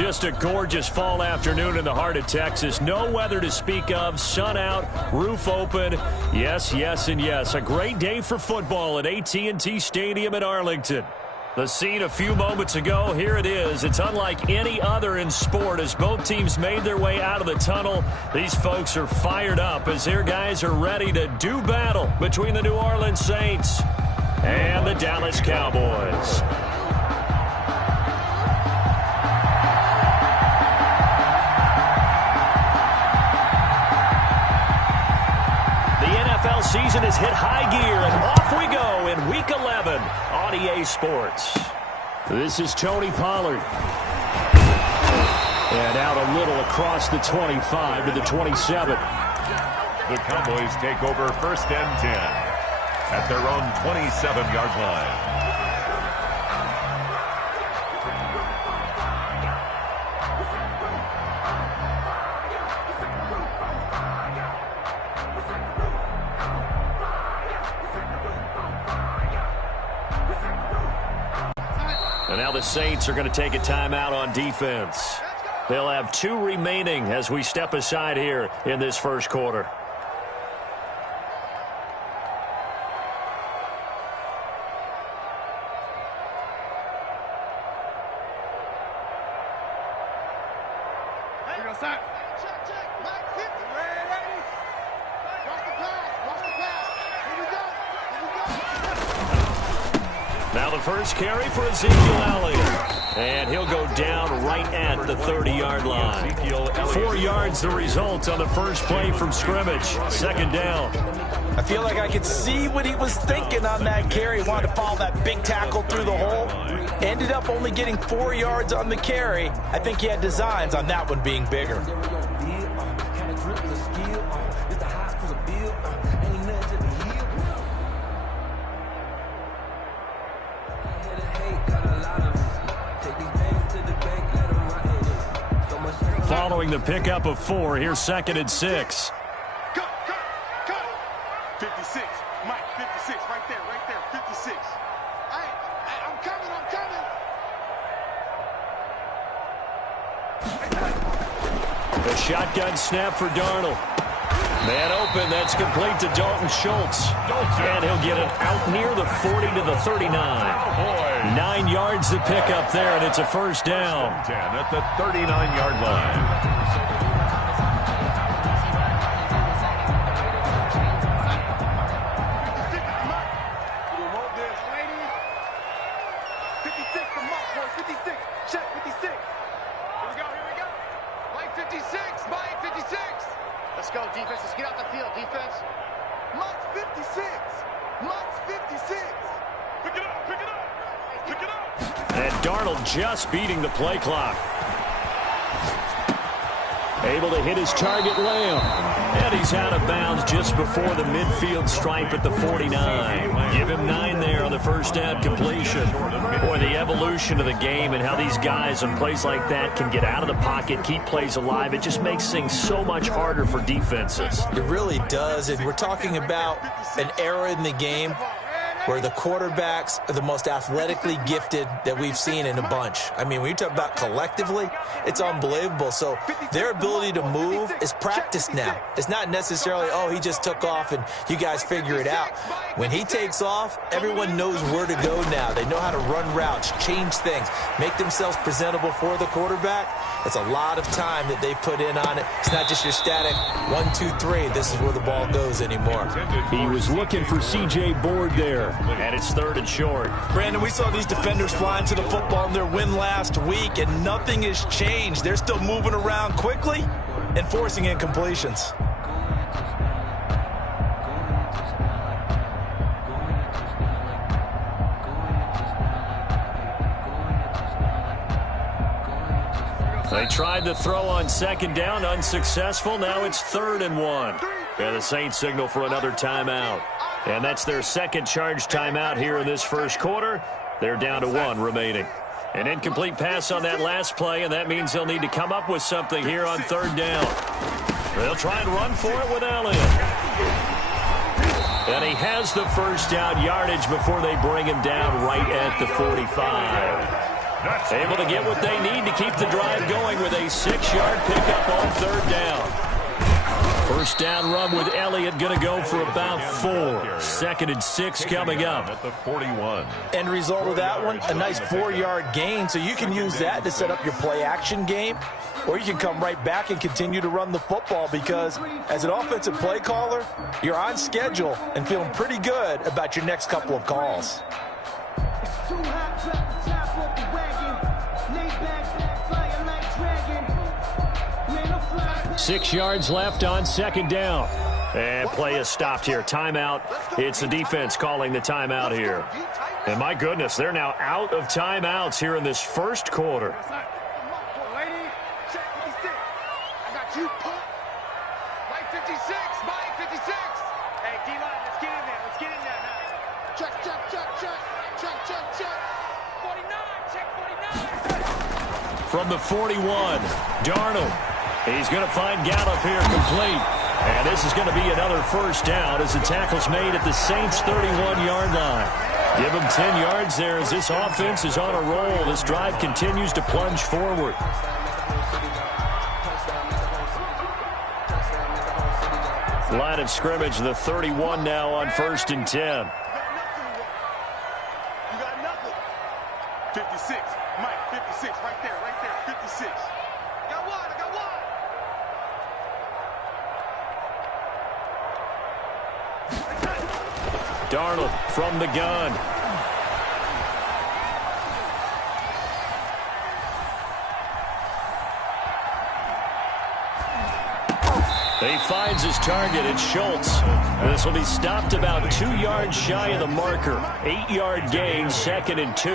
Just a gorgeous fall afternoon in the heart of Texas. No weather to speak of. Sun out, roof open. Yes, yes, and yes. A great day for football at AT&T Stadium in Arlington. The scene a few moments ago, here it is. It's unlike any other in sport as both teams made their way out of the tunnel. These folks are fired up as their guys are ready to do battle between the New Orleans Saints and the Dallas Cowboys. NFL season has hit high gear, and off we go in Week 11 on EA Sports. This is Tony Pollard. And out a little across the 25 to the 27. The Cowboys take over 1st and 10 at their own 27-yard line. And now the Saints are going to take a timeout on defense. They'll have 2 remaining as we step aside here in this first quarter. Now the first carry for Ezekiel Elliott. And he'll go down right at the 30-yard line. 4 yards the result on the first play from scrimmage. 2nd down. I feel like I could see what he was thinking on that carry. He wanted to follow that big tackle through the hole. Ended up only getting 4 yards on the carry. I think he had designs on that one being bigger. Following the pickup of 4, here's 2nd and 6. Cut. 56. Mike, 56. Right there. 56. I'm coming. The shotgun snap for Darnold. Man open, that's complete to Dalton Schultz. And he'll get it out near the 40 to the 39. 9 yards to pick up there, and it's a first down. 10 at the 39-yard line. Let's go, defense. Let's get out the field, defense. Mike's 56. Mike's 56. Pick it up. And Darnold just beating the play clock. Able to hit his target, Lamb. And he's out of bounds just before the midfield stripe at the 49. Give him 9 there on the first down completion. Boy, the evolution of the game and how these guys on plays like that can get out of the pocket, keep plays alive, it just makes things so much harder for defenses. It really does, and we're talking about an era in the game where the quarterbacks are the most athletically gifted that we've seen in a bunch. I mean, when you talk about collectively, it's unbelievable. So their ability to move is practiced now. It's not necessarily, oh, he just took off and you guys figure it out. When he takes off, everyone knows where to go now. They know how to run routes, change things, make themselves presentable for the quarterback. It's a lot of time that they put in on it. It's not just your static 1, 2, 3. This is where the ball goes anymore. He was looking for C.J. Board there. And it's 3rd and short. Brandon, we saw these defenders flying to the football in their win last week, and nothing has changed. They're still moving around quickly and forcing incompletions. They tried to throw on 2nd down, unsuccessful. Now it's 3rd and 1. And the Saints signal for another timeout. And that's their 2nd charge timeout here in this first quarter. They're down to 1 remaining. An incomplete pass on that last play, and that means they'll need to come up with something here on 3rd down. They'll try and run for it with Elliott. And he has the first down yardage before they bring him down right at the 45. Able to get what they need to keep the drive going with a 6-yard pickup on 3rd down. First down run with Elliott going to go for about 4. 2nd and 6 coming up. At the 41. End result of that one, a nice 4-yard gain. So you can use that to set up your play-action game, or you can come right back and continue to run the football because as an offensive play caller, you're on schedule and feeling pretty good about your next couple of calls. 6 yards left on 2nd down. And play is stopped here. Timeout. It's the defense calling the timeout here. And my goodness, they're now out of timeouts here in this first quarter. From the 41, Darnold. He's going to find Gallup here complete. And this is going to be another first down as the tackle's made at the Saints' 31-yard line. Give them 10 yards there as this offense is on a roll. This drive continues to plunge forward. Line of scrimmage, the 31 now on 1st and 10. You got nothing. 56. Mike, 56. Right there. 56. I got one. Darnold from the gun. He finds his target. It's Schultz. This will be stopped about 2 yards shy of the marker. 8-yard gain, 2nd and 2.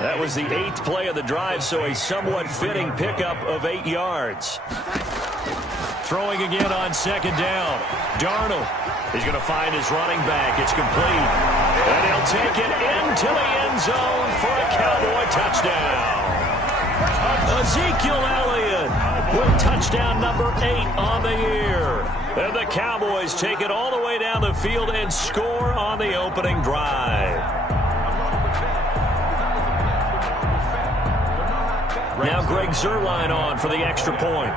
That was the 8th play of the drive, so a somewhat fitting pickup of 8 yards. Throwing again on 2nd down. Darnold. He's going to find his running back. It's complete. And he'll take it into the end zone for a Cowboy touchdown. Ezekiel Elliott with touchdown number 8 on the year. And the Cowboys take it all the way down the field and score on the opening drive. Now Greg Zuerlein on for the extra point.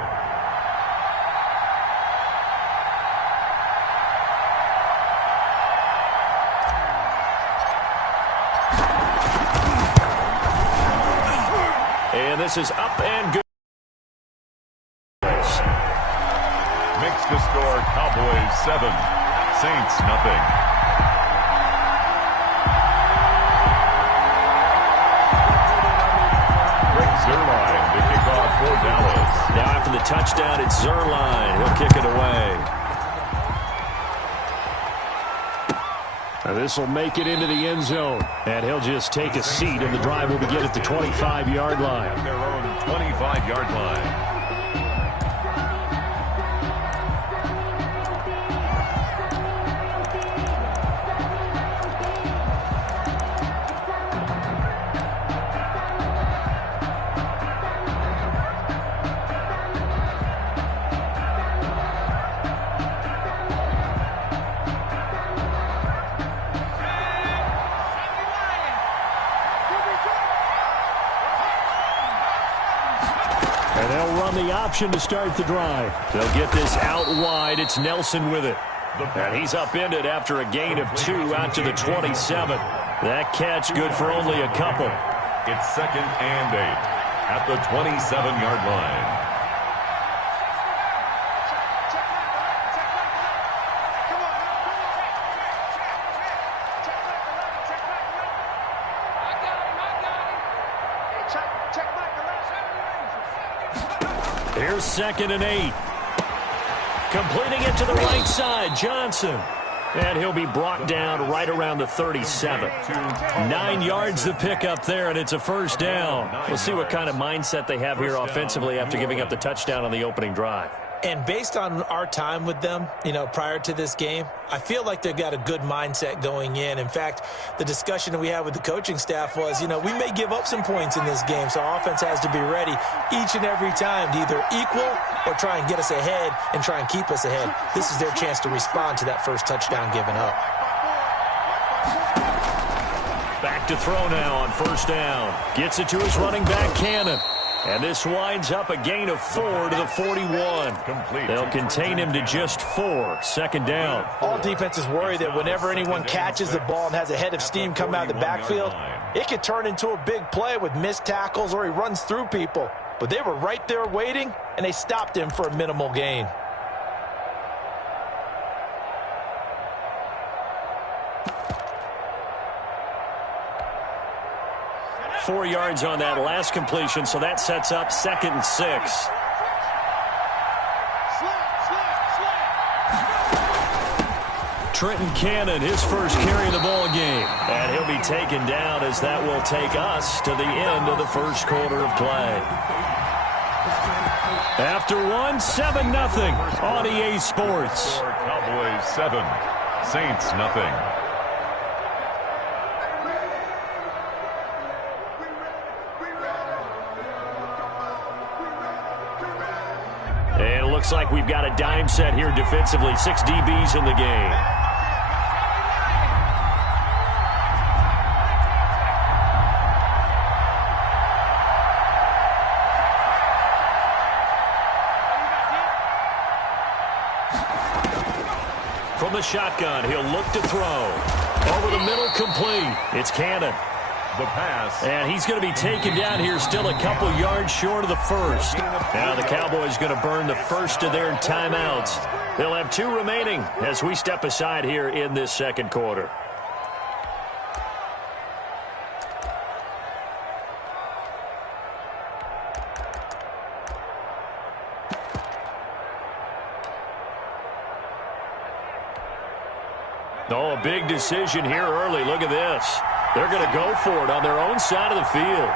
And this is up and good. Makes the score Cowboys 7, Saints nothing. Greg Zuerlein to kick off for Dallas. Now after the touchdown, it's Zuerlein. He'll kick it away. This will make it into the end zone. And he'll just take a seat, and the drive will begin at the 25-yard line. At their own 25-yard line. And they'll run the option to start the drive. They'll get this out wide. It's Nelson with it. And he's upended after a gain of 2 out to the 27. That catch good for only a couple. It's 2nd and 8 at the 27-yard line. Here's 2nd and 8. Completing it to the right side, Johnson. And he'll be brought down right around the 37. 9 yards the pickup there, and it's a first down. We'll see what kind of mindset they have here offensively after giving up the touchdown on the opening drive. And based on our time with them, prior to this game, I feel like they've got a good mindset going in. In fact, the discussion that we had with the coaching staff was, we may give up some points in this game, so our offense has to be ready each and every time to either equal or try and get us ahead and try and keep us ahead. This is their chance to respond to that first touchdown given up. Back to throw now on first down. Gets it to his running back, Cannon. And this winds up a gain of 4 to the 41. Complete. They'll contain him to just 4. Second down. All defenses worry that whenever anyone catches the ball and has a head of steam come out of the backfield, it could turn into a big play with missed tackles or he runs through people. But they were right there waiting, and they stopped him for a minimal gain. Four yards on that last completion, so that sets up 2nd and 6. Trenton Cannon, his first carry of the ball game. And he'll be taken down as that will take us to the end of the first quarter of play. After 7-0 on EA Sports. Cowboys 7, Saints nothing. And it looks like we've got a dime set here defensively. 6 DBs in the game. From the shotgun, he'll look to throw. Over the middle, complete. It's Cannon. The pass. And he's going to be taken down here, still a couple yards short of the first. Now the Cowboys going to burn the first of their timeouts. They'll have 2 remaining as we step aside here in this second quarter. Oh, a big decision here early. Look at this. They're going to go for it on their own side of the field.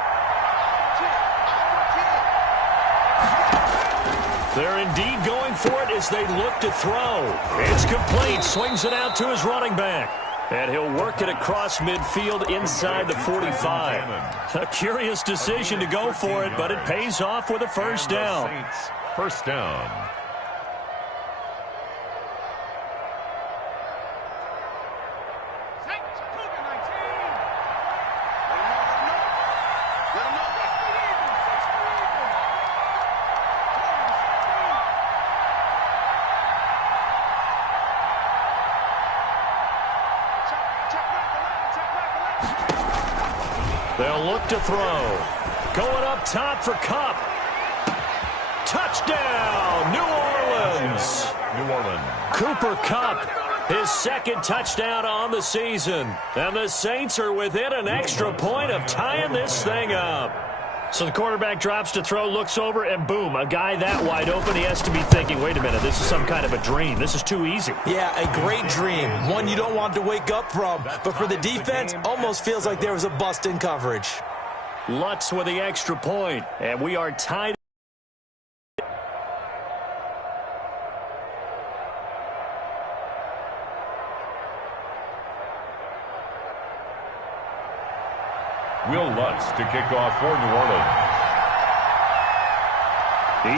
They're indeed going for it as they look to throw. It's complete. Swings it out to his running back. And he'll work it across midfield inside the 45. A curious decision to go for it, but it pays off with a first down. Saints, first down. They'll look to throw. Going up top for Kupp. Touchdown, New Orleans. New Orleans. Cooper Kupp, his 2nd touchdown on the season. And the Saints are within an extra point of tying this thing up. So the quarterback drops to throw, looks over, and boom, a guy that wide open, he has to be thinking, wait a minute, this is some kind of a dream. This is too easy. Yeah, a great dream. One you don't want to wake up from. But for the defense, almost feels like there was a bust in coverage. Lutz with the extra point, and we are tied. Will Lutz to kick off for New Orleans.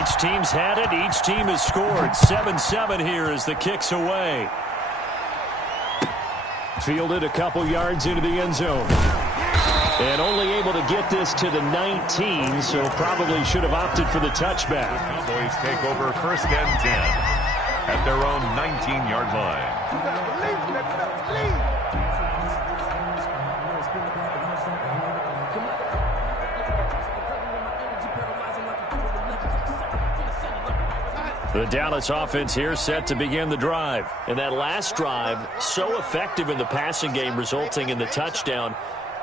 Each team's had it. Each team has scored. 7-7 here as the kick's away. Fielded a couple yards into the end zone. And only able to get this to the 19, so probably should have opted for the touchback. Cowboys take over 1st and 10 at their own 19-yard line. The Dallas offense here set to begin the drive. And that last drive, so effective in the passing game, resulting in the touchdown.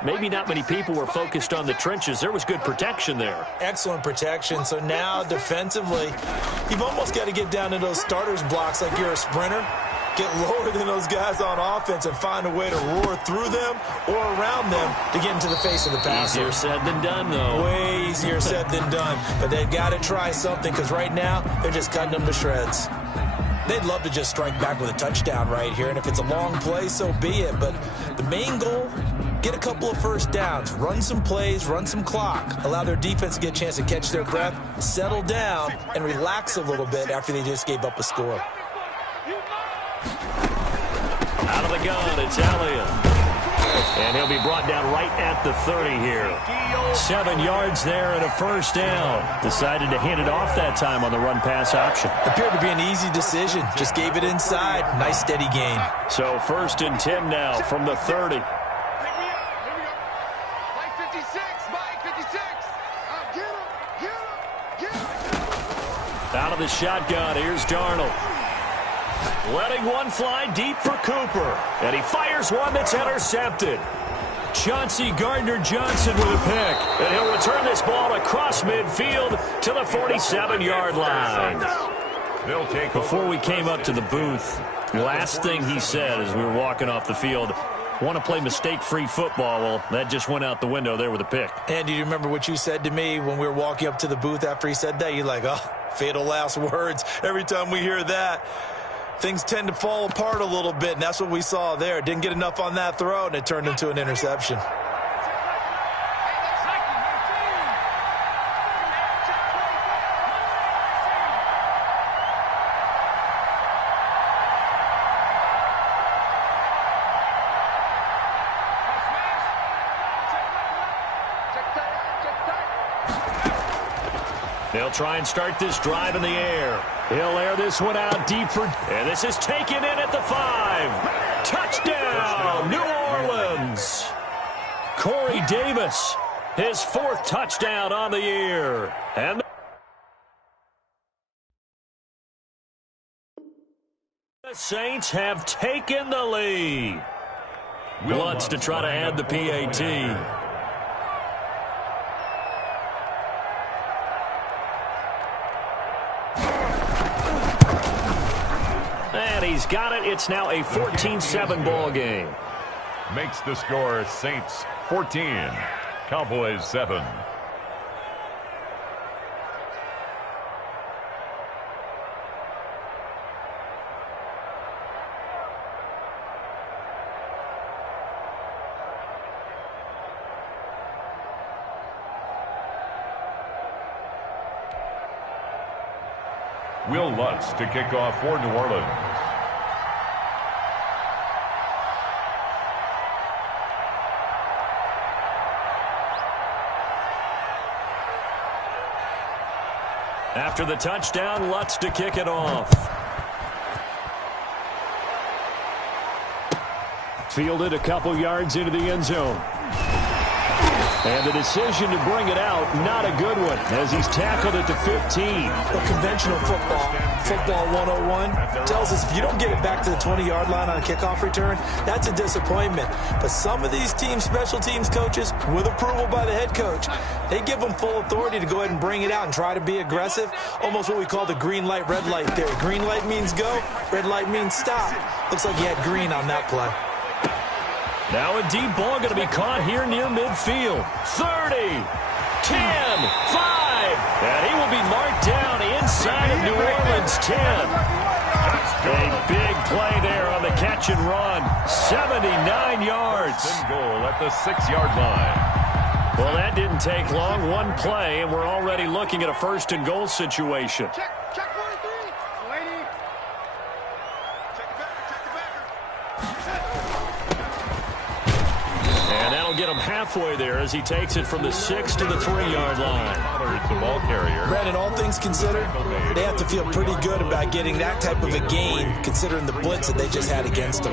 Maybe not many people were focused on the trenches. There was good protection there. Excellent protection. So now defensively, you've almost got to get down to those starters blocks like you're a sprinter. Get lower than those guys on offense and find a way to roar through them or around them to get into the face of the passer. Easier said than done, though. Way easier said than done. But they've got to try something because right now they're just cutting them to shreds. They'd love to just strike back with a touchdown right here, and if it's a long play, so be it. But the main goal, get a couple of first downs, run some plays, run some clock, allow their defense to get a chance to catch their breath, settle down, and relax a little bit after they just gave up a score. Out of the gun, it's Elliott. And he'll be brought down right at the 30 here. 7 yards there and a first down. Decided to hand it off that time on the run-pass option. Appeared to be an easy decision. Just gave it inside. Nice steady gain. So 1st and 10 now from the 30. Out of the shotgun, here's Darnold. Letting one fly deep for Cooper. And he fires one that's intercepted. Chauncey Gardner-Johnson with a pick. And he'll return this ball across midfield to the 47-yard line. Before we came up to the booth, last thing he said as we were walking off the field, want to play mistake-free football. Well, that just went out the window there with a pick. And do you remember what you said to me when we were walking up to the booth after he said that? You're like, oh, fatal last words. Every time we hear that, things tend to fall apart a little bit, and that's what we saw there. Didn't get enough on that throw, and it turned into an interception. They'll try and start this drive in the air. He'll air this one out deep for... And this is taken in at the 5. Touchdown, New Orleans. Corey Davis, his 4th touchdown on the year. And the Saints have taken the lead. Lutz to try to add the PAT. And he's got it. It's now a 14-7 ball game. Makes the score Saints 14, Cowboys 7. Will Lutz to kick off for New Orleans. After the touchdown, Lutz to kick it off. Fielded a couple yards into the end zone. And the decision to bring it out, not a good one, as he's tackled at the 15. But conventional football 101, tells us if you don't get it back to the 20-yard line on a kickoff return, that's a disappointment. But some of these special teams coaches, with approval by the head coach, they give them full authority to go ahead and bring it out and try to be aggressive, almost what we call the green light, red light theory. Green light means go, red light means stop. Looks like he had green on that play. Now a deep ball going to be caught here near midfield. 30, 10, 5. And he will be marked down inside of New Orleans 10. A big play there on the catch and run. 79 yards. Goal at the 6-yard line. Well, that didn't take long. One play, and we're already looking at a 1st and goal situation. Check 43. Lady. Check the backer. And that'll get him halfway there as he takes it from the 6 to the 3-yard line. The ball carrier. Brandon, all things considered, they have to feel pretty good about getting that type of a gain, considering the blitz that they just had against them.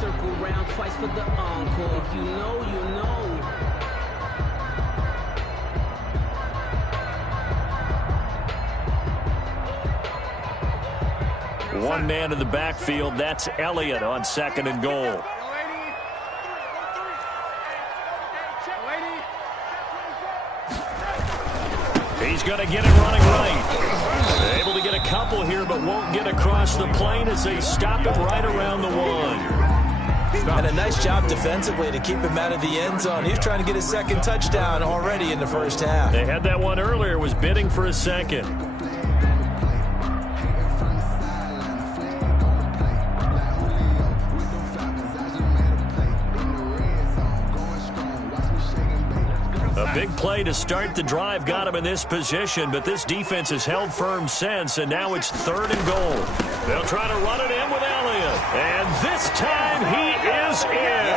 Circle round twice for the encore. If you know, you know. One man in the backfield, that's Elliott on 2nd and goal. He's going to get it running right. Able to get a couple here, but won't get across the plane as they stop it right around the 1. And a nice job defensively to keep him out of the end zone. He was trying to get his 2nd touchdown already in the first half. They had that one earlier, was bidding for a 2nd. A big play to start the drive got him in this position, but this defense has held firm since, and now it's 3rd and goal. They'll try to run it in with Elliott. And this time he is in.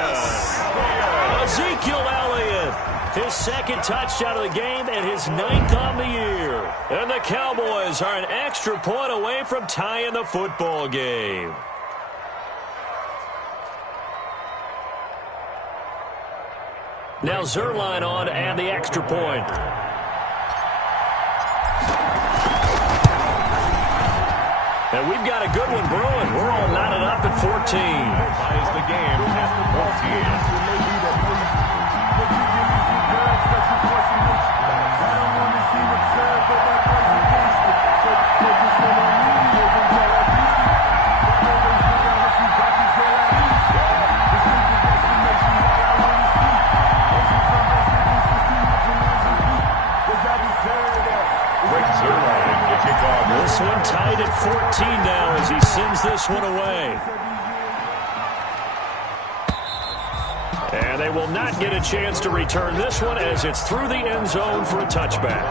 Ezekiel Elliott, his second touchdown of the game and his 9th on the year. And the Cowboys are an extra point away from tying the football game. Now Zerline on and the extra point. And we've got a good one brewing. We're all knotted up at 14. Ties the game at 14. This one tied at 14 now as he sends this one away. And they will not get a chance to return this one as it's through the end zone for a touchback.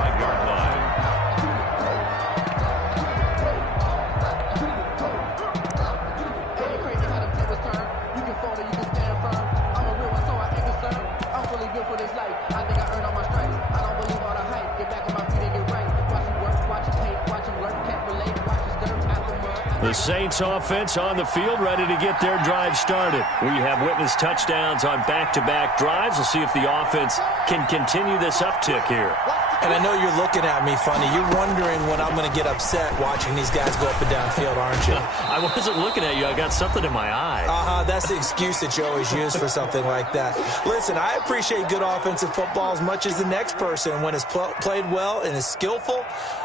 The Saints offense on the field, ready to get their drive started. We have witnessed touchdowns on back-to-back drives. We'll see if the offense can continue this uptick here. And I know you're looking at me funny. You're wondering when I'm going to get upset watching these guys go up and down field, aren't you? I wasn't looking at you. I got something in my eye. That's the excuse that you always use for something like that. Listen, I appreciate good offensive football as much as the next person. When it's played well and is skillful,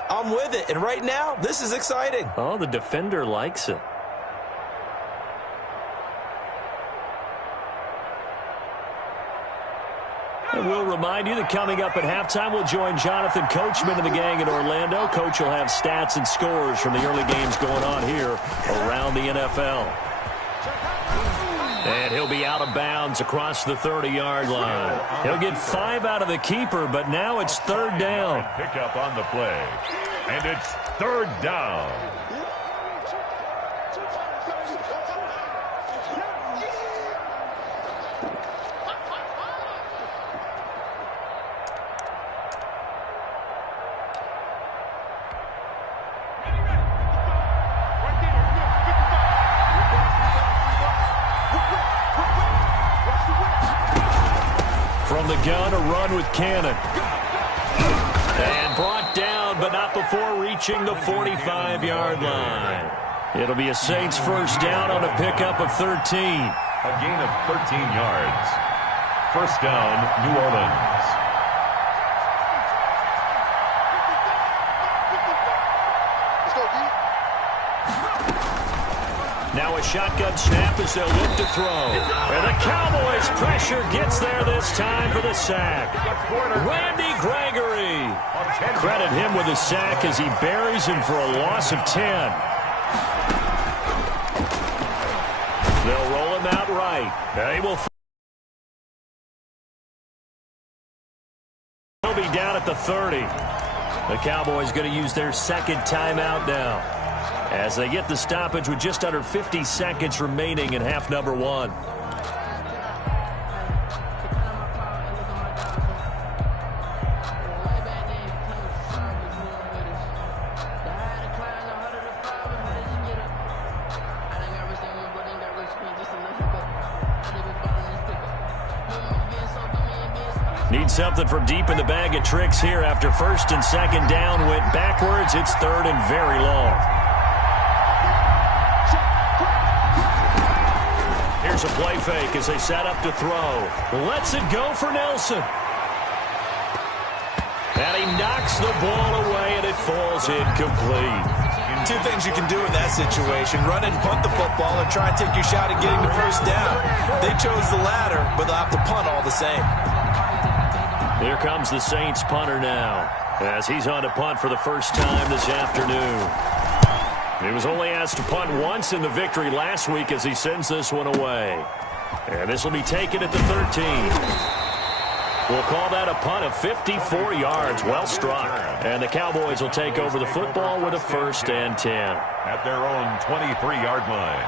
I'm with it. And right now, this is exciting. Oh, the defender likes it. And we'll remind you that coming up at halftime, we'll join Jonathan Coachman and the gang in Orlando. Coach will have stats and scores from the early games going on here around the NFL. And he'll be out of bounds across the 30-yard line. He'll get 5 out of the keeper, but now it's 3rd down. Pick up on the play. And it's 3rd down. From the gun, a run with Cannon. And brought down, but not before reaching the 45-yard line. It'll be a Saints first down on a pickup of 13. A gain of 13 yards. First down, New Orleans. Now a shotgun snap as they'll look to throw. And the Cowboys pressure gets there this time for the sack. Randy Gregory. Credit him with a sack as he buries him for a loss of 10. They'll roll him out right. They will. He'll be down at the 30. The Cowboys going to use their second timeout now, as they get the stoppage with just under 50 seconds remaining in half number 1. Need something from deep in the bag of tricks here after 1st and 2nd down went backwards. It's 3rd and very long. Here's a play fake as they set up to throw. Lets it go for Nelson. And he knocks the ball away, and it falls incomplete. 2 things you can do in that situation: run and punt the football, or try and take your shot at getting the first down. They chose the latter, but they'll have to punt all the same. Here comes the Saints punter now, as he's on to punt for the first time this afternoon. He was only asked to punt once in the victory last week as he sends this one away. And this will be taken at the 13. We'll call that a punt of 54 yards. Well struck. And the Cowboys will take over the football with a 1st and 10. At their own 23-yard line.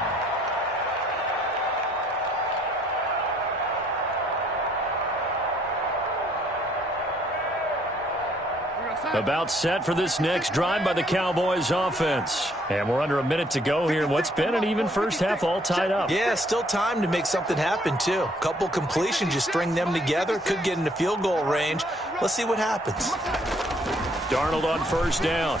About set for this next drive by the Cowboys offense. And we're under a minute to go here in what's been an even first half, all tied up. Yeah, still time to make something happen, too. Couple completions, you string them together, could get into field goal range. Let's see what happens. Darnold on first down.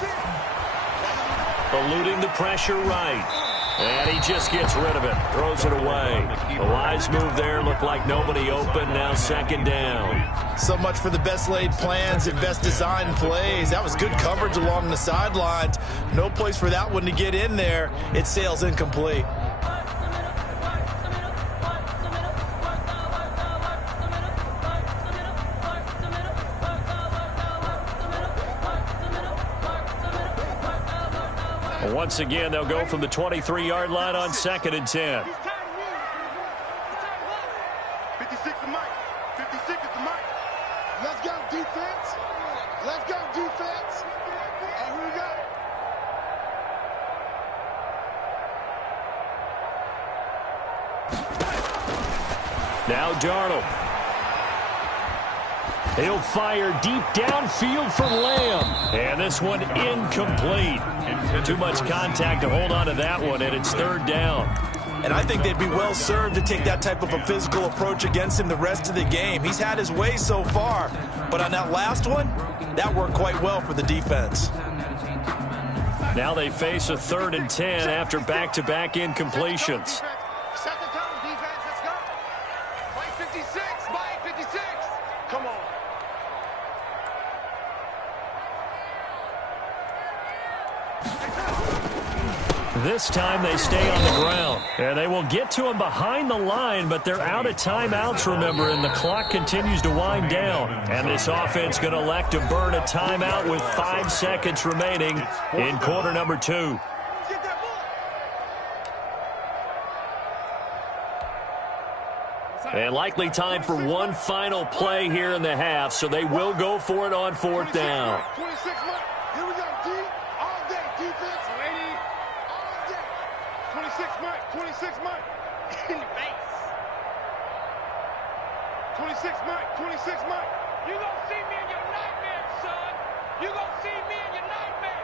Eluding the pressure right. And he just gets rid of it. Throws it away. A wise move there. Looked like nobody open. Now second down. So much for the best laid plans and best designed plays. That was good coverage along the sidelines. No place for that one to get in there. It sails incomplete. Once again, they'll go from the 23-yard line on 2nd and 10. 56 is Mike. 56 is the Mike. Let's go, defense. Let's go, defense. And here we go. Now Darnold. He'll fire deep downfield for Lamb. And this one incomplete. Too much contact to hold on to that one, and it's 3rd down. And I think they'd be well served to take that type of a physical approach against him the rest of the game. He's had his way so far. But on that last one, that worked quite well for the defense. Now they face a 3rd and 10 after back-to-back incompletions. Second down, defense. Let's go. Mike 56. Mike 56. Come on. This time they stay on the ground. And they will get to him behind the line, but they're out of timeouts, remember, and the clock continues to wind down. And this offense going to elect to burn a timeout with 5 seconds remaining in quarter number 2. And likely time for one final play here in the half, so they will go for it on 4th down. 26 Mike. Here we go, D. All day, defense. Lady. All day. 26 Mike. 26 Mike. In the face. 26 Mike. 26 Mike. You gonna see me in your nightmares, son. You gonna see me in your nightmares.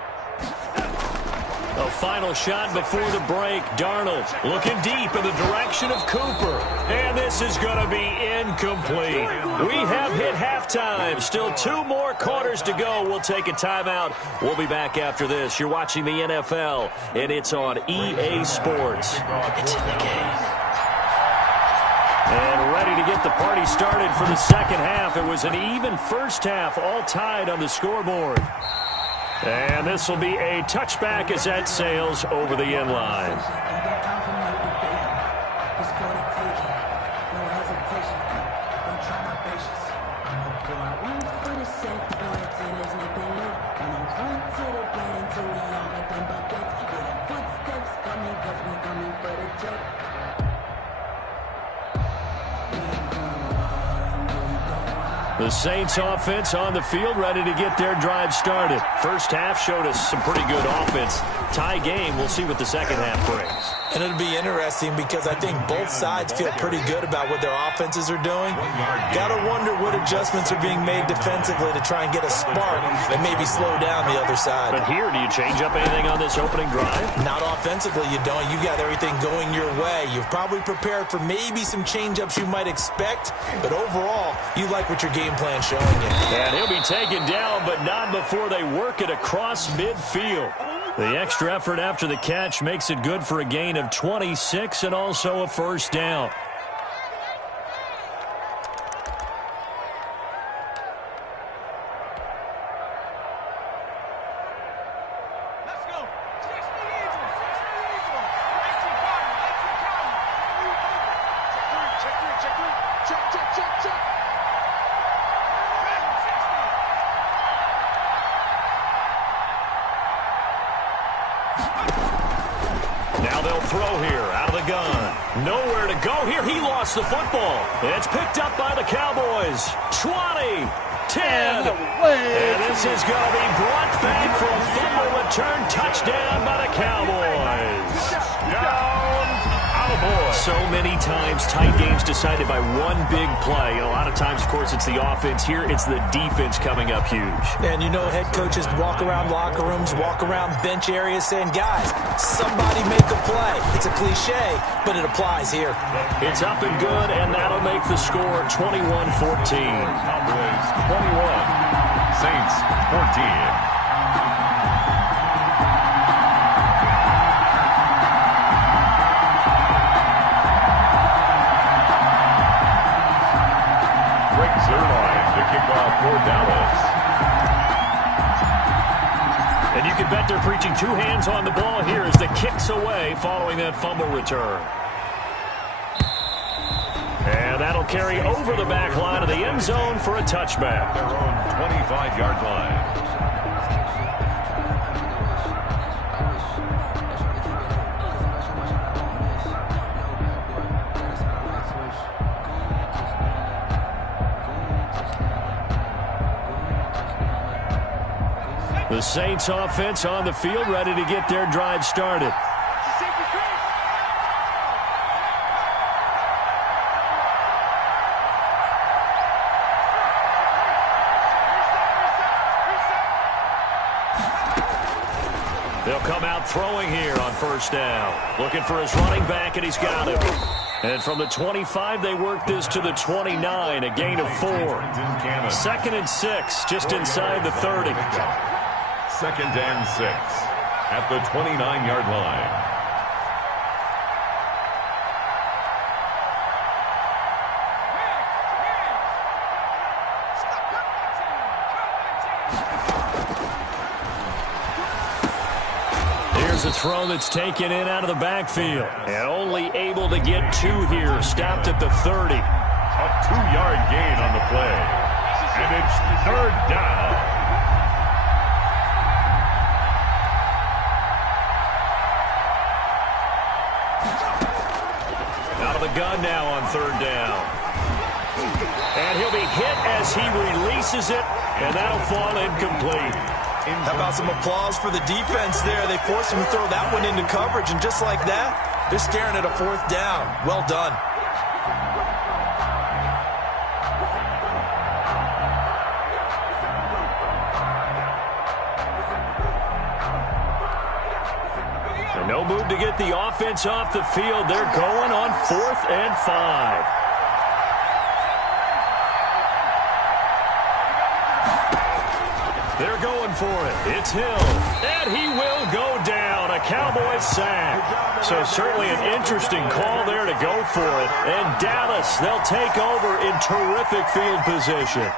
A final shot before the break. Darnold looking deep in the direction of Cooper. And this is going to be incomplete. We have hit halftime. Still 2 more quarters to go. We'll take a timeout. We'll be back after this. You're watching the NFL, and it's on EA Sports. It's in the game. And ready to get the party started for the second half. It was an even first half, all tied on the scoreboard. And this will be a touchback as that sails over the end line. The Saints offense on the field, ready to get their drive started. First half showed us some pretty good offense. Tie game, we'll see what the second half brings. And it'll be interesting because I think both sides feel pretty good about what their offenses are doing. Got to wonder what adjustments are being made defensively to try and get a spark and maybe slow down the other side. But here, do you change up anything on this opening drive? Not offensively, you don't. You got everything going your way. You've probably prepared for maybe some change-ups you might expect, but overall, you like what your game plan's showing you. And he'll be taken down, but not before they work it across midfield. The extra effort after the catch makes it good for a gain of 26 and also a first down. Now they'll throw here out of the gun. Nowhere to go here. He lost the football. It's picked up by the Cowboys. 20, 10. And this is going to be brought back for a fumble return touchdown by the Cowboys. Down, out. Cowboys. So many times tight games decided by one big play. And a lot of times, of course, it's the offense. Here, it's the defense coming up huge. And you know head coaches walk around locker rooms, walk around bench areas saying, guys, somebody make a play. It's a cliche, but it applies here. It's up and good, and that'll make the score 21-14. Cowboys 21, Saints 14. For Dallas. And you can bet they're preaching two hands on the ball here as the kick's away following that fumble return. And that'll carry over the back line of the end zone for a touchback. Their own 25-yard line. The Saints offense on the field, ready to get their drive started. They'll come out throwing here on first down. Looking for his running back, and he's got him. And from the 25, they work this to the 29, a gain of 4. 2nd and 6, just inside the 30. 2nd and 6 at the 29-yard line. Here's a throw that's taken in out of the backfield. And only able to get 2 here. Stopped at the 30. A 2-yard gain on the play. And it's 3rd down. Gun now on 3rd down. And he'll be hit as he releases it, and that'll fall incomplete. How about some applause for the defense there? They forced him to throw that one into coverage, and just like that, they're staring at a 4th down. Well done. No move to get the offense off the field. They're going on 4th and 5. They're going for it. It's Hill. And he will go down. A Cowboys sack. So certainly an interesting call there to go for it. And Dallas, they'll take over in terrific field position.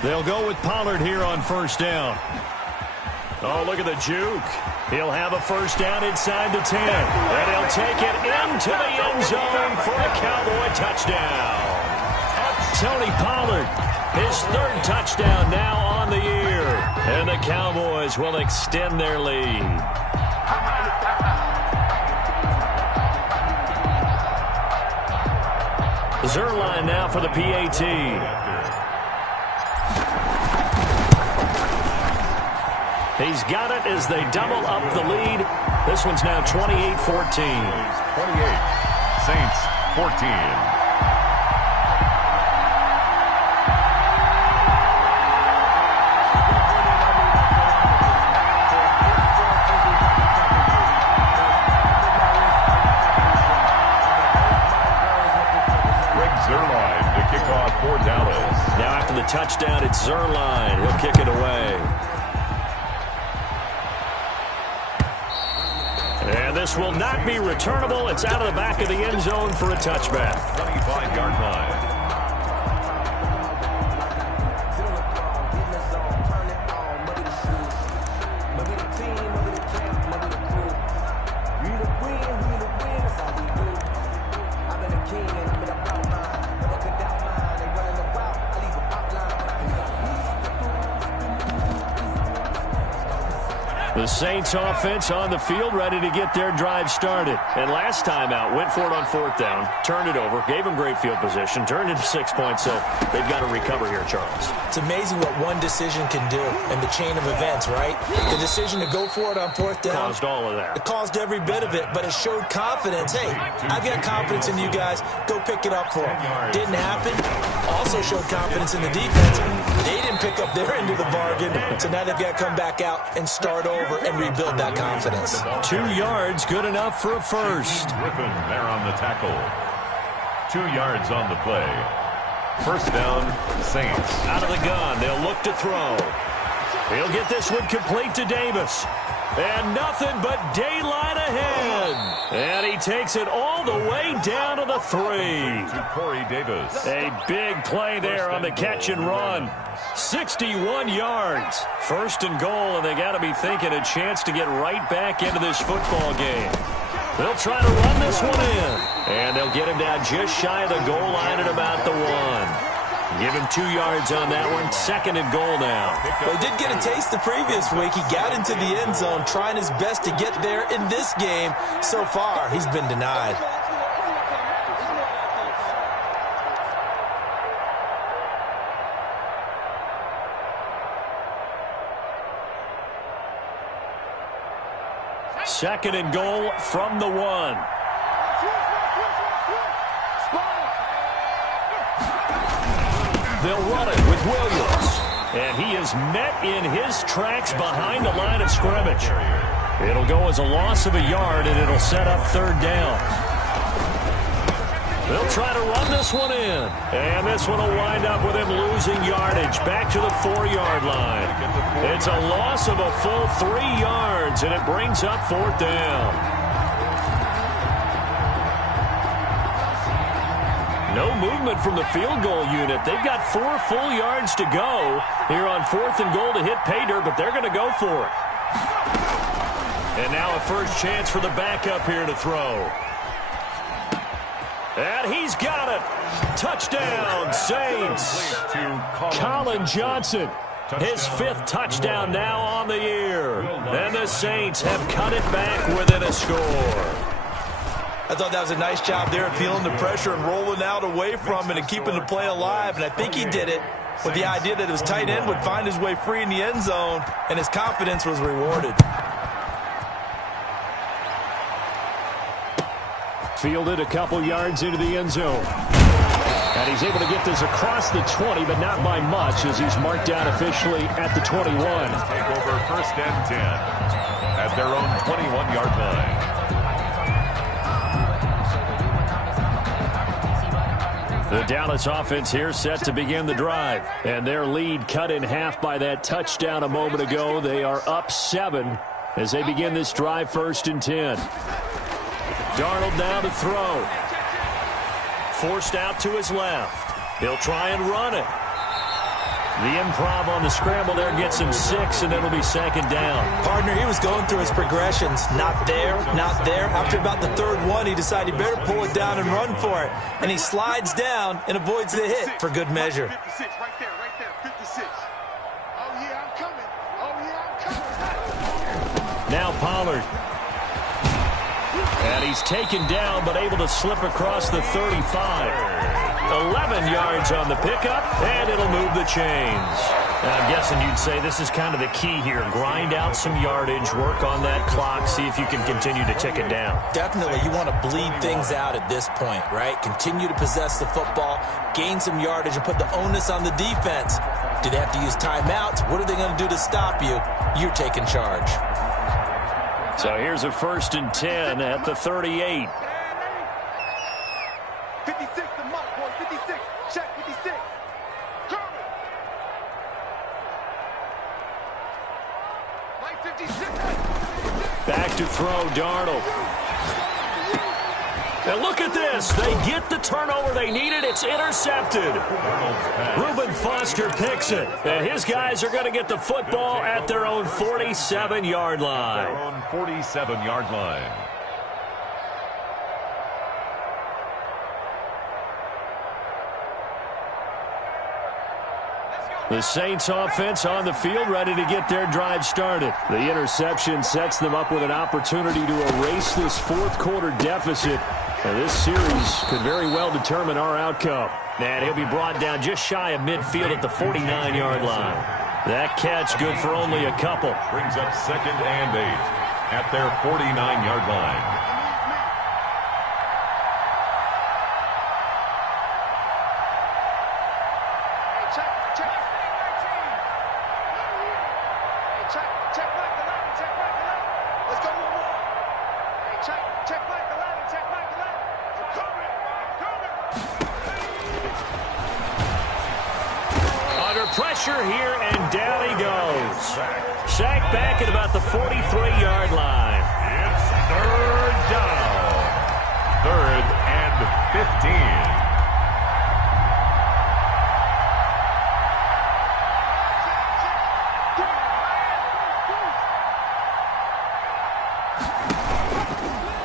They'll go with Pollard here on first down. Oh, look at the juke. He'll have a first down inside the 10. And he'll take it into the end zone for a Cowboy touchdown. Tony Pollard, his 3rd touchdown now on the year. And the Cowboys will extend their lead. Zerline now for the PAT. He's got it as they double up the lead. This one's now 28-14. 28, Saints 14. Zerline to kick off for Dallas. Now after the touchdown, it's Zerline. He'll kick it away. And this will not be returnable. It's out of the back of the end zone for a touchback. 25-yard line. The Saints offense on the field, ready to get their drive started. And last time out, went for it on 4th down, turned it over, gave them great field position, turned into 6 points, so they've got to recover here, Charles. It's amazing what one decision can do in the chain of events, right? The decision to go for it on 4th down. Caused all of that. It caused every bit of it, but it showed confidence. Hey, I've got confidence in you guys. Go pick it up for them. Didn't happen. Also showed confidence in the defense. They didn't pick up their end of the bargain, so now they've got to come back out and start over and rebuild that confidence. 2 yards, good enough for a first. Griffin there on the tackle. 2 yards on the play. First down, Saints. Out of the gun, they'll look to throw. He'll get this one complete to Davis. And nothing but daylight ahead. And he takes it all the way down to the 3. To Corey Davis. A big play there on the catch and run. 61 yards. First and goal, and they got to be thinking a chance to get right back into this football game. They'll try to run this one in. And they'll get him down just shy of the goal line at about the 1. Give him 2 yards on that one. 2nd and goal now. Well, he did get a taste the previous week. He got into the end zone, trying his best to get there in this game. So far, he's been denied. Second and goal from the 1. They'll run it with Williams. And he is met in his tracks behind the line of scrimmage. It'll go as a loss of a yard, and it'll set up 3rd down. They'll try to run this one in. And this one will wind up with him losing yardage back to the 4-yard line. It's a loss of a full 3 yards, and it brings up 4th down. No movement from the field goal unit. They've got 4 full yards to go here on 4th and goal to hit pay dirt, but they're going to go for it. And now a first chance for the backup here to throw. And he's got it. Touchdown, Saints. Colin Johnson, his 5th touchdown now on the year. And the Saints have cut it back within a score. I thought that was a nice job there, feeling the pressure and rolling out away from it and keeping the play alive. And I think he did it with the idea that his tight end would find his way free in the end zone, and his confidence was rewarded. Fielded a couple yards into the end zone. And he's able to get this across the 20, but not by much, as he's marked down officially at the 21. Take over 1st and 10 at their own 21-yard line. The Dallas offense here set to begin the drive. And their lead cut in half by that touchdown a moment ago. They are up 7 as they begin this drive 1st and 10. Darnold now to throw. Forced out to his left. He'll try and run it. The improv on the scramble there gets him 6, and it'll be 2nd down. Partner, he was going through his progressions. Not there, not there. After about the 3rd one, he decided he better pull it down and run for it. And he slides down and avoids the hit for good measure. 56, right there, 56. Oh, yeah, I'm coming. Oh, yeah, I'm coming. Now Pollard. And he's taken down, but able to slip across the 35. 11 yards on the pickup, and it'll move the chains. And I'm guessing you'd say this is kind of the key here. Grind out some yardage, work on that clock, see if you can continue to tick it down. Definitely, you want to bleed things out at this point, right? Continue to possess the football, gain some yardage, and put the onus on the defense. Do they have to use timeouts? What are they going to do to stop you? You're taking charge. So here's a 1st and 10 at the 38. 56, the mark, boy, 56. Check 56. Curry. Like 56. Back to throw, Darnold. And look at this. They get the turnover they needed. It's intercepted. Reuben Foster picks it. And his guys are going to get the football at their own 47-yard line. Their own 47-yard line. The Saints offense on the field, ready to get their drive started. The interception sets them up with an opportunity to erase this fourth quarter deficit. And this series could very well determine our outcome. And he'll be brought down just shy of midfield at the 49-yard line. That catch good for only a couple. Brings up 2nd and 8 at their 49-yard line. Pressure here, and down he goes. Sacked back at about the 43-yard line. It's 3rd down. 3rd and 15.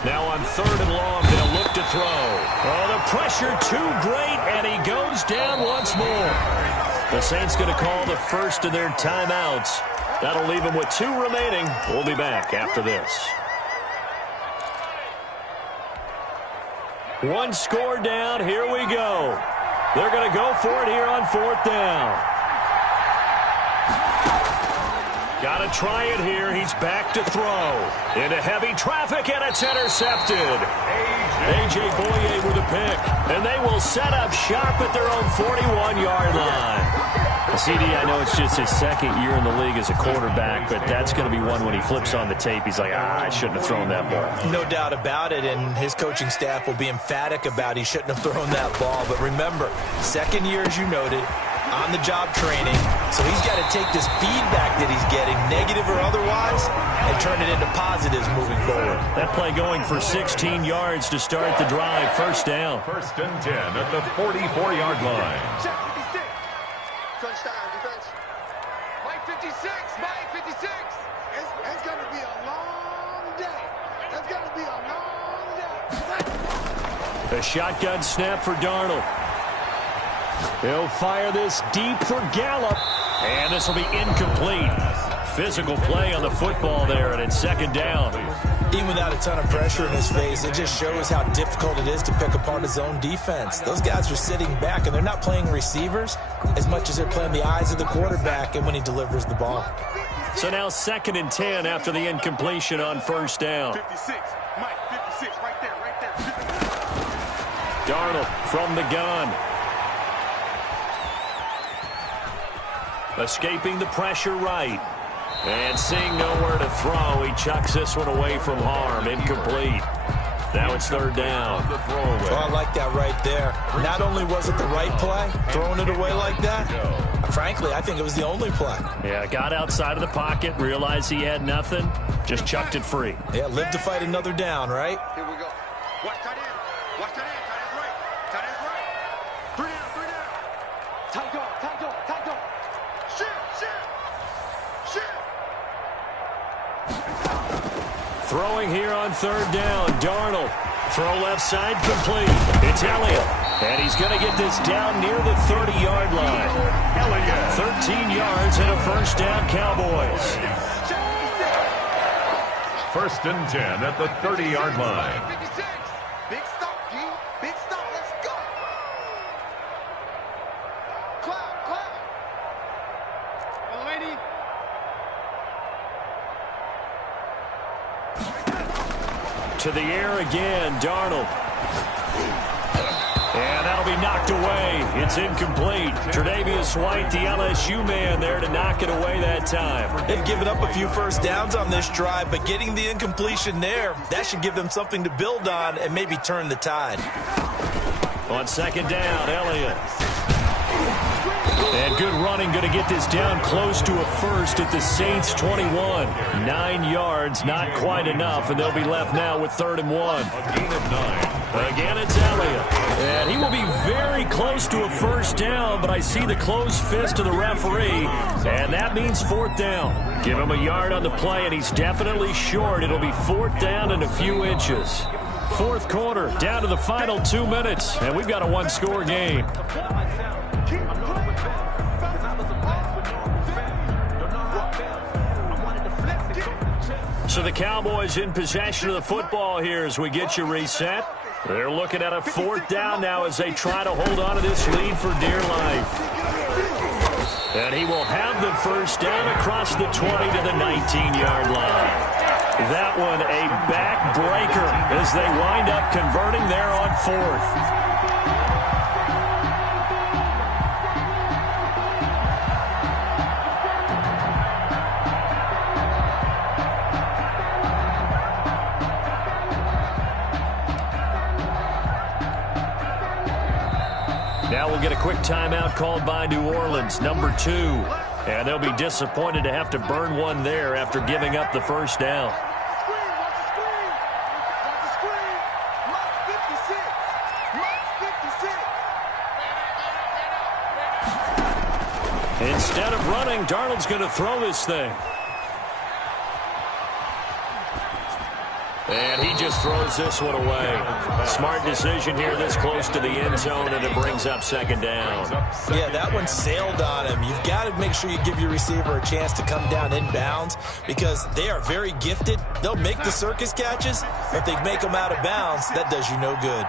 Now on 3rd and long, they'll look to throw. Oh, the pressure too great, and he goes down once more. The Saints going to call the first of their timeouts. That'll leave them with 2 remaining. We'll be back after this. One score down. Here we go. They're going to go for it here on 4th down. Got to try it here. He's back to throw. Into heavy traffic, and it's intercepted. A.J. Boye with a pick. And they will set up shop at their own 41-yard line. CD, I know it's just his 2nd year in the league as a quarterback, but that's going to be one when he flips on the tape. He's like, I shouldn't have thrown that ball. No doubt about it, and his coaching staff will be emphatic about he shouldn't have thrown that ball. But remember, 2nd year, as you noted, on-the-job training. So he's got to take this feedback that he's getting, negative or otherwise, and turn it into positives moving forward. That play going for 16 yards to start the drive. 1st down. 1st and 10 at the 44-yard line. Check 56. Touchdown, defense. Mike 56. Mike 56. It's going to be a long day. It's going to be a long day. A shotgun snap for Darnold. He'll fire this deep for Gallup. And this will be incomplete. Physical play on the football there, and it's 2nd down. Even without a ton of pressure in his face, it just shows how difficult it is to pick apart his own defense. Those guys are sitting back, and they're not playing receivers as much as they're playing the eyes of the quarterback and when he delivers the ball. So now 2nd and 10 after the incompletion on 1st down. 56. Mike 56. Right there, right there. Darnold from the gun. Escaping the pressure right. And seeing nowhere to throw, he chucks this one away from harm. Incomplete. Now it's 3rd down. Well, I like that right there. Not only was it the right play, throwing it away like that, frankly, I think it was the only play. Yeah, got outside of the pocket, realized he had nothing, just chucked it free. Yeah, live to fight another down, right? Here we go. Watch tight end. Watch tight end. Tight end's right. Tight end's right. 3 down, 3 down. Tight dog, tight dog, tight dog. Shit. Throwing here on 3rd down. Darnold. Throw left side complete. It's Elliott. And he's going to get this down near the 30-yard line. Elliott. 13 yards and a 1st down, Cowboys. 1st and 10 at the 30-yard line. 56. Big stop, G. Big stop. Let's go. Clap. Lady. To the air again, Darnold. And that'll be knocked away. It's incomplete. Tre'Davious White, the LSU man, there to knock it away that time. They've given up a few 1st downs on this drive, but getting the incompletion there, that should give them something to build on and maybe turn the tide. On 2nd down, Elliott. And good running, going to get this down close to a 1st at the Saints 21. 9 yards, not quite enough, and they'll be left now with 3rd and 1. A gain of 9. Again, it's Elliott. And he will be very close to a 1st down, but I see the closed fist of the referee, and that means 4th down. Give him a yard on the play, and he's definitely short. It'll be 4th down and a few inches. 4th quarter, down to the final 2 minutes, and we've got a 1-score game. So the Cowboys in possession of the football here as we get you reset. They're looking at a 4th down now as they try to hold on to this lead for dear life. And he will have the 1st down across the 20 to the 19-yard line. That one a backbreaker as they wind up converting there on 4th. Now we'll get a quick timeout called by New Orleans, number 2. And they'll be disappointed to have to burn one there after giving up the 1st down. Instead of running, Darnold's going to throw this thing. And he just throws this one away. Smart decision here this close to the end zone, and it brings up 2nd down. Yeah, that one sailed on him. You've got to make sure you give your receiver a chance to come down inbounds because they are very gifted. They'll make the circus catches, but if they make them out of bounds, that does you no good.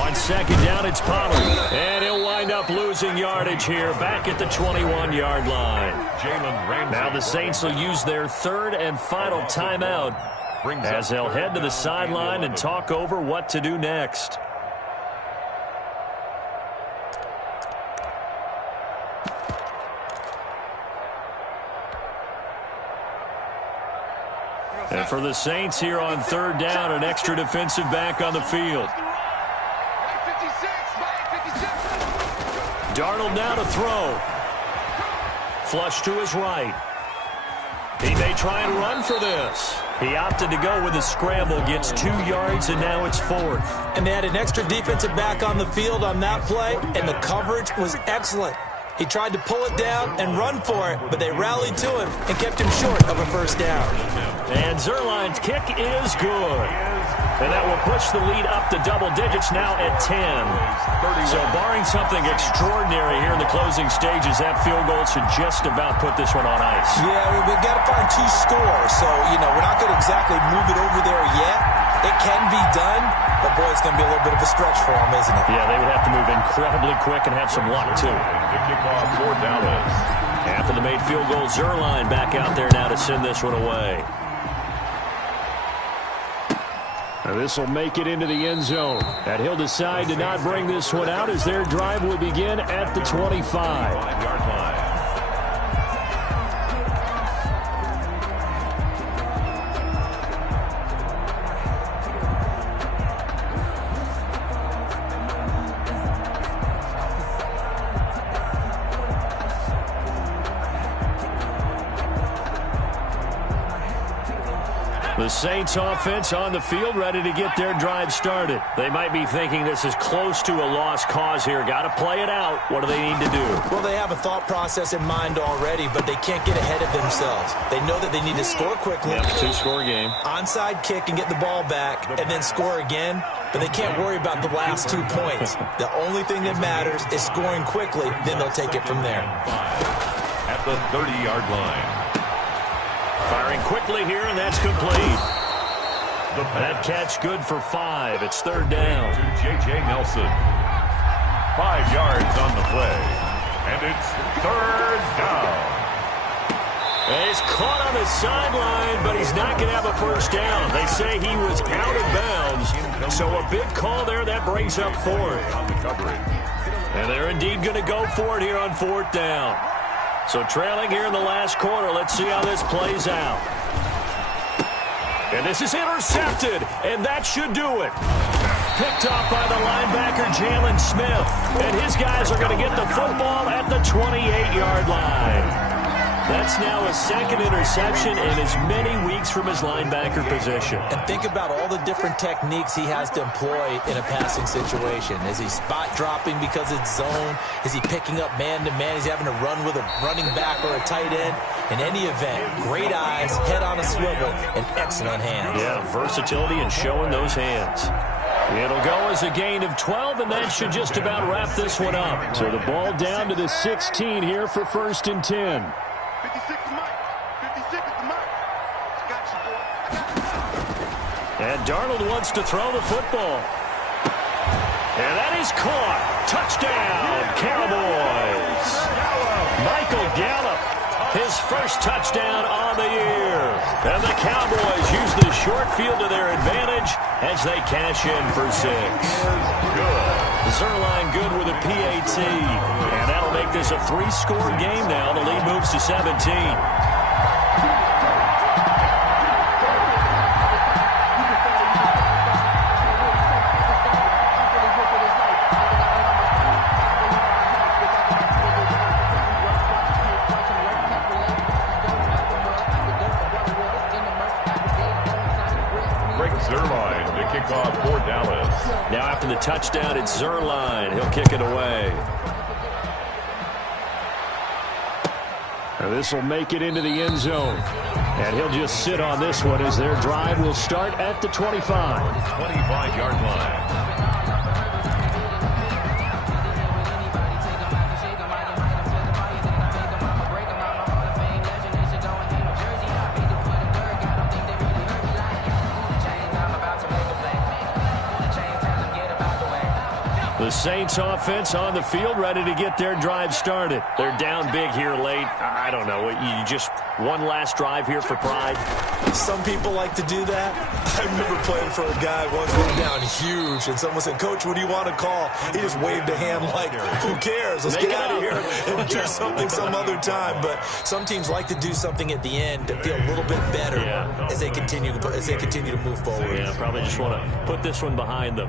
On 2nd down, it's Pollard. And he'll wind up losing yardage here back at the 21-yard line. Now the Saints will use their 3rd and final timeout as they'll head to the sideline and talk over what to do next. And for the Saints here on 3rd down, an extra defensive back on the field. Darnold now to throw. Flush to his right. He may try and run for this. He opted to go with a scramble, gets 2 yards, and now it's 4th. And they had an extra defensive back on the field on that play, and the coverage was excellent. He tried to pull it down and run for it, but they rallied to him and kept him short of a 1st down. And Zerline's kick is good. And that will push the lead up to double digits now at 10. So barring something extraordinary here in the closing stages, that field goal should just about put this one on ice. Yeah, we've got to find 2 scores. So, we're not going to exactly move it over there yet. It can be done, but, boy, it's going to be a little bit of a stretch for them, isn't it? Yeah, they would have to move incredibly quick and have some luck, too. The kickoff for Dallas. After the made field goal, Zerline back out there now to send this one away. This will make it into the end zone. And he'll decide to not bring this one out as their drive will begin at the 25. 5-yard line. The Saints offense on the field ready to get their drive started. They might be thinking this is close to a lost cause here. Got to play it out. What do they need to do? Well, they have a thought process in mind already, but they can't get ahead of themselves. They know that they need to score quickly. Yep, 2-score game. Onside kick and get the ball back and then score again. But they can't worry about the last 2 points. The only thing that matters is scoring quickly. Then they'll take it from there. At the 30-yard line. Firing quickly here, and that's complete. That catch good for 5. It's 3rd down. To J.J. Nelson. 5 yards on the play. And it's 3rd down. And he's caught on the sideline, but he's not going to have a 1st down. They say he was out of bounds. So a big call there. That brings up 4th. On the coverage. And they're indeed going to go for it here on 4th down. So trailing here in the last quarter. Let's see how this plays out. And this is intercepted, and that should do it. Picked off by the linebacker, Jalen Smith. And his guys are going to get the football at the 28-yard line. That's now a 2nd interception in as many weeks from his linebacker position. And think about all the different techniques he has to employ in a passing situation. Is he spot dropping because it's zone? Is he picking up man-to-man? Is he having to run with a running back or a tight end? In any event, great eyes, head on a swivel, and excellent hands. Yeah, versatility and showing those hands. It'll go as a gain of 12, and that should just about wrap this one up. So the ball down to the 16 here for 1st and 10. 56 Mike. 56 And Darnold wants to throw the football. And that is caught. Touchdown, Cowboys. Michael Gallup, his first touchdown on the year. And the Cowboys use the short field to their advantage as they cash in for 6. Good. Zerline good with a PAT. And that'll make this a 3-score game now. The lead moves to 17. Zerline to kick off for Dallas. Now after the touchdown, it's Zerline. He'll kick it away. This will make it into the end zone. And he'll just sit on this one as their drive will start at the 25. 25-yard line. The Saints offense on the field ready to get their drive started. They're down big here late. I don't know. You just one last drive here for pride. Some people like to do that. I remember playing for a guy once went down huge, and someone said, "Coach, what do you want to call?" He just waved a hand like, "Who cares? Let's get out of here and do something some other time." But some teams like to do something at the end to feel a little bit better as they continue to move forward. Yeah, probably just want to put this one behind them.